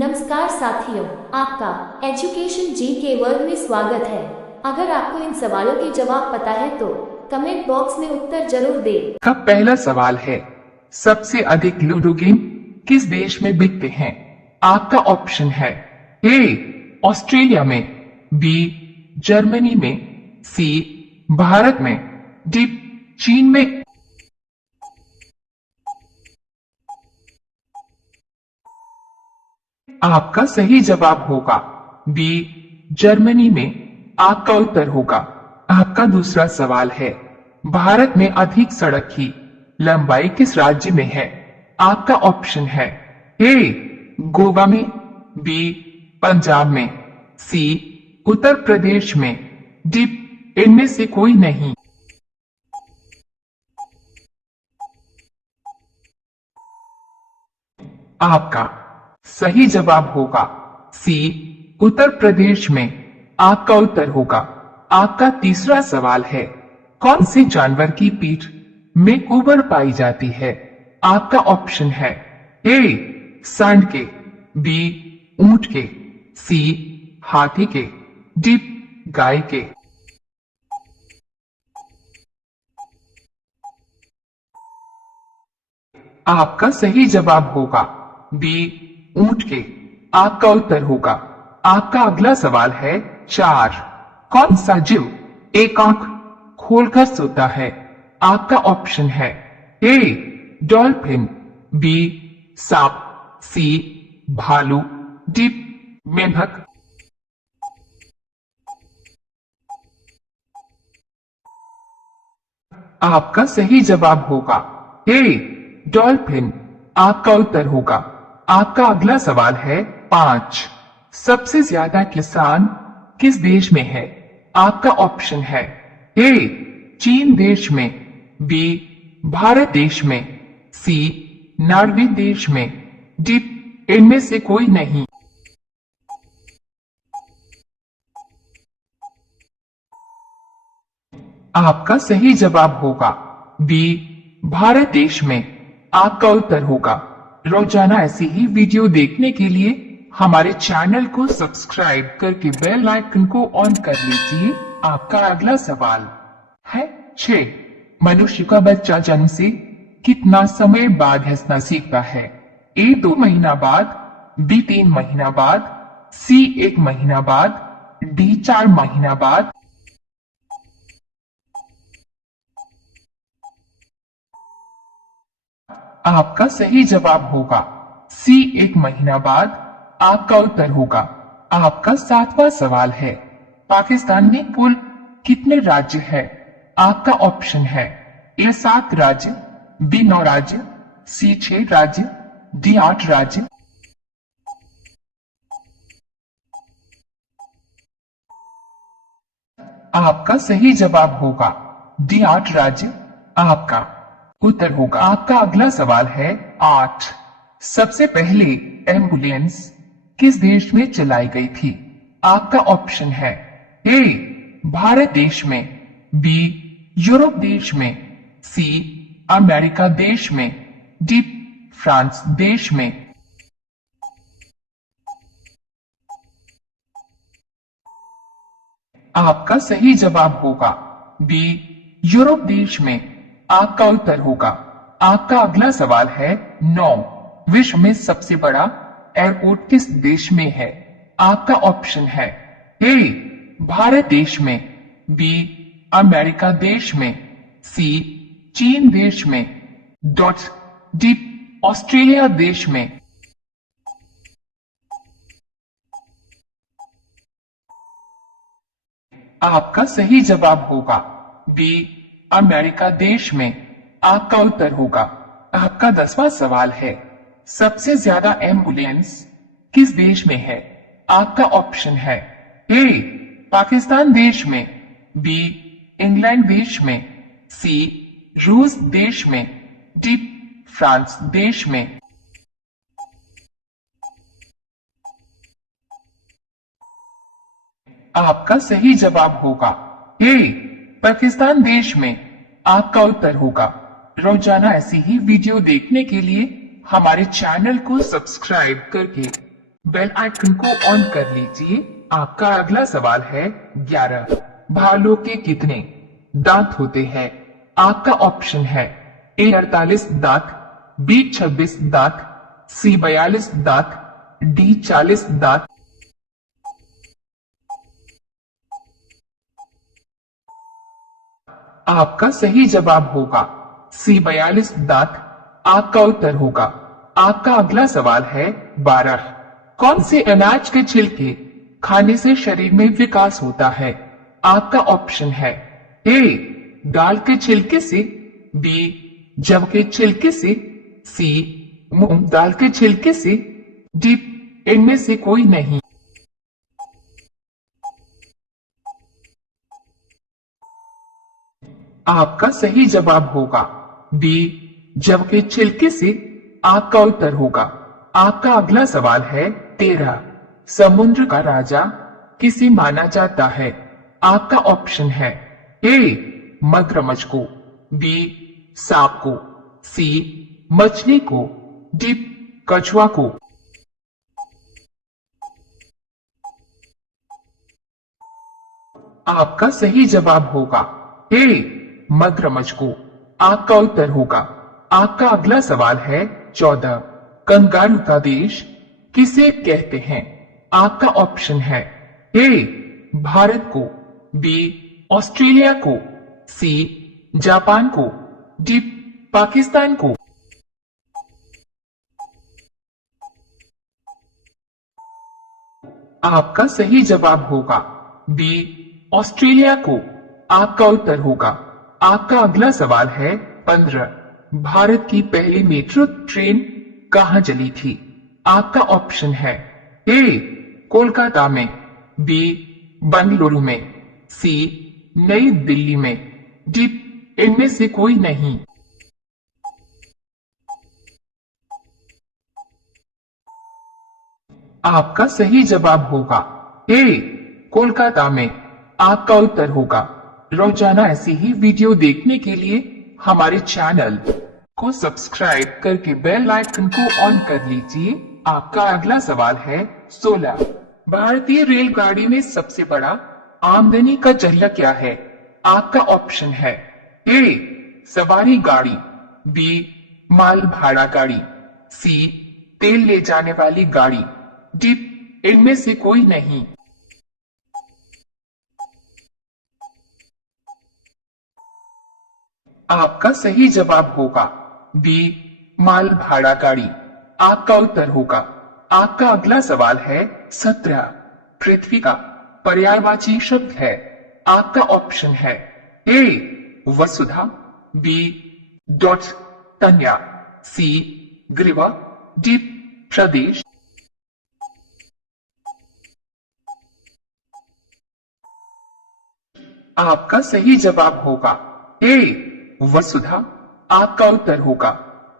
नमस्कार साथियों, आपका एजुकेशन जी के वर्ल्ड में स्वागत है। अगर आपको इन सवालों के जवाब पता है तो कमेंट बॉक्स में उत्तर जरूर दें। का पहला सवाल है, सबसे अधिक लूडो गेम किस देश में बिकते हैं? आपका ऑप्शन है ए ऑस्ट्रेलिया में, बी जर्मनी में, सी भारत में, डी चीन में। आपका सही जवाब होगा बी जर्मनी में। आपका उत्तर होगा। आपका दूसरा सवाल है, भारत में अधिक सड़क की लंबाई किस राज्य में है? आपका ऑप्शन है ए गोवा में, बी पंजाब में, सी उत्तर प्रदेश में, डी इनमें से कोई नहीं। आपका सही जवाब होगा सी उत्तर प्रदेश में। आपका उत्तर होगा। आपका तीसरा सवाल है, कौन से जानवर की पीठ में ऊबर पाई जाती है? आपका ऑप्शन है ए सांड के, बी ऊंट के, सी हाथी के, डी गाय के। आपका सही जवाब होगा बी ऊंट के। आपका उत्तर होगा। आपका अगला सवाल है 4, कौन सा जीव एक आंख खोलकर सोता है? आपका ऑप्शन है ए डॉल्फिन, बी सांप, सी भालू, डी मेंढक। आपका सही जवाब होगा ए डॉल्फिन। आपका उत्तर होगा। आपका अगला सवाल है 5, सबसे ज्यादा किसान किस देश में है? आपका ऑप्शन है ए चीन देश में, बी भारत देश में, सी नॉर्वे देश में, डी इनमें से कोई नहीं। आपका सही जवाब होगा बी भारत देश में। आपका उत्तर होगा। रोजाना ऐसी ही वीडियो देखने के लिए हमारे चैनल को सब्सक्राइब करके बेल आइकन को ऑन कर लीजिए। आपका अगला सवाल है 6, मनुष्य का बच्चा जन्म से कितना समय बाद हंसना सीखता है? ए 2 महीना बाद, बी 3 महीना बाद, सी 1 महीना बाद, डी 4 महीना बाद। आपका सही जवाब होगा सी 1 महीना बाद। आपका उत्तर होगा। आपका 7वां सवाल है, पाकिस्तान में कुल कितने राज्य है? आपका ऑप्शन है ए 7 राज्य, बी 9 राज्य, सी 6 राज्य, डी 8 राज्य। आपका सही जवाब होगा डी 8 राज्य। आपका उत्तर होगा। आपका अगला सवाल है 8, सबसे पहले एम्बुलेंस किस देश में चलाई गई थी? आपका ऑप्शन है ए भारत देश में, बी यूरोप देश में, सी अमेरिका देश में, डी फ्रांस देश में। आपका सही जवाब होगा बी यूरोप देश में। आपका उत्तर होगा। आपका अगला सवाल है 9, विश्व में सबसे बड़ा एयरपोर्ट किस देश में है? आपका ऑप्शन है ए भारत देश में, बी अमेरिका देश में, सी चीन देश में, डी ऑस्ट्रेलिया देश में। आपका सही जवाब होगा बी अमेरिका देश में। आपका उत्तर होगा। आपका 10वां सवाल है, सबसे ज्यादा एम्बुलेंस किस देश में है? आपका ऑप्शन है ए पाकिस्तान देश में, बी इंग्लैंड देश में, सी रूस देश में, डी फ्रांस देश में। आपका सही जवाब होगा ए पाकिस्तान देश में। आपका उत्तर होगा। रोजाना ऐसी ही वीडियो देखने के लिए हमारे चैनल को सब्सक्राइब करके बेल आइकन को ऑन कर लीजिए। आपका अगला सवाल है 11। भालू के कितने दांत होते हैं? आपका ऑप्शन है ए 48 दांत, बी 26 दांत, सी 42 दांत, डी 40 दांत। आपका सही जवाब होगा सी 42 दांत। आपका उत्तर होगा। आपका अगला सवाल है 12। कौन से अनाज के छिलके खाने से शरीर में विकास होता है? आपका ऑप्शन है ए दाल के छिलके से, बी जव के छिलके से, सी मूंग दाल के छिलके से, डी इनमें से कोई नहीं। आपका सही जवाब होगा बी जव के छिलके से। आपका उत्तर होगा। आपका अगला सवाल है 13। समुद्र का राजा किसे माना जाता है? आपका ऑप्शन है ए मगरमच्छ को, बी सांप को, सी मछली को, डी कछुआ को। आपका सही जवाब होगा ए मगरमच्छ को। आपका उत्तर होगा। आपका अगला सवाल है 14। कंगारू का देश किसे कहते हैं? आपका ऑप्शन है ए भारत को, बी ऑस्ट्रेलिया को, सी जापान को, डी पाकिस्तान को। आपका सही जवाब होगा बी ऑस्ट्रेलिया को। आपका उत्तर होगा। आपका अगला सवाल है 15। भारत की पहली मेट्रो ट्रेन कहां चली थी? आपका ऑप्शन है ए कोलकाता में, बी बंगलुरु में, सी नई दिल्ली में, डी इनमें से कोई नहीं। आपका सही जवाब होगा ए कोलकाता में। आपका उत्तर होगा। रोजाना ऐसी ही वीडियो देखने के लिए हमारे चैनल को सब्सक्राइब करके बेल आइकन को ऑन कर लीजिए। आपका अगला सवाल है 16। भारतीय रेलगाड़ी में सबसे बड़ा आमदनी का जरिया क्या है? आपका ऑप्शन है ए सवारी गाड़ी, बी माल भाड़ा गाड़ी, सी तेल ले जाने वाली गाड़ी, डी इनमें से कोई नहीं। आपका सही जवाब होगा बी माल भाड़ा गाड़ी। आपका उत्तर होगा। आपका अगला सवाल है 17। पृथ्वी का पर्यायवाची शब्द है? आपका ऑप्शन है ए वसुधा, बी डॉट तन्या, सी ग्रीवा, डी प्रदेश। आपका सही जवाब होगा ए वसुधा। आपका उत्तर होगा।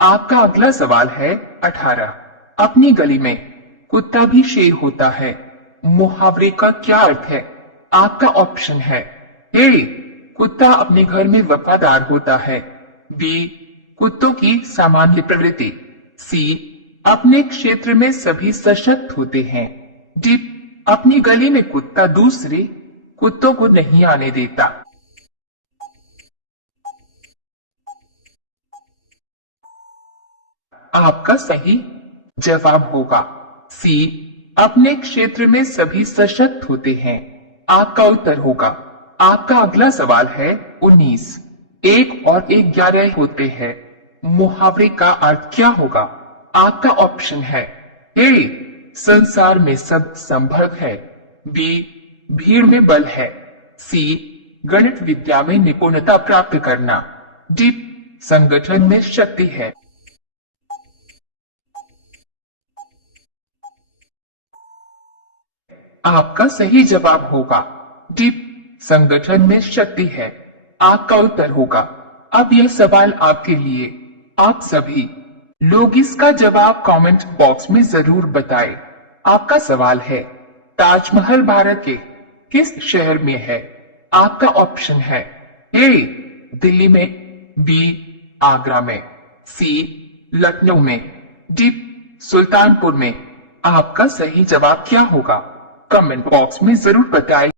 आपका अगला सवाल है 18। अपनी गली में कुत्ता भी शेर होता है, मुहावरे का क्या अर्थ है? आपका ऑप्शन है ए कुत्ता अपने घर में वफादार होता है, बी कुत्तों की सामान्य प्रवृत्ति, सी अपने क्षेत्र में सभी सशक्त होते हैं, डी अपनी गली में कुत्ता दूसरे कुत्तों को नहीं आने देता। आपका सही जवाब होगा सी अपने क्षेत्र में सभी सशक्त होते हैं। आपका उत्तर होगा। आपका अगला सवाल है 19। 1 और 1 11 होते हैं, मुहावरे का अर्थ क्या होगा? आपका ऑप्शन है ए संसार में सब संभव है, बी भीड़ में बल है, सी गणित विद्या में निपुणता प्राप्त करना, डी संगठन में शक्ति है। आपका सही जवाब होगा डी संगठन में शक्ति है। आपका उत्तर होगा। अब यह सवाल आपके लिए। आप सभी लोग इसका जवाब कमेंट बॉक्स में जरूर बताएं। आपका सवाल है ताजमहल भारत के किस शहर में है? आपका ऑप्शन है ए दिल्ली में, बी आगरा में, सी लखनऊ में, डी सुल्तानपुर में, आपका सही जवाब क्या होगा? कमेंट बॉक्स में जरूर बताएं।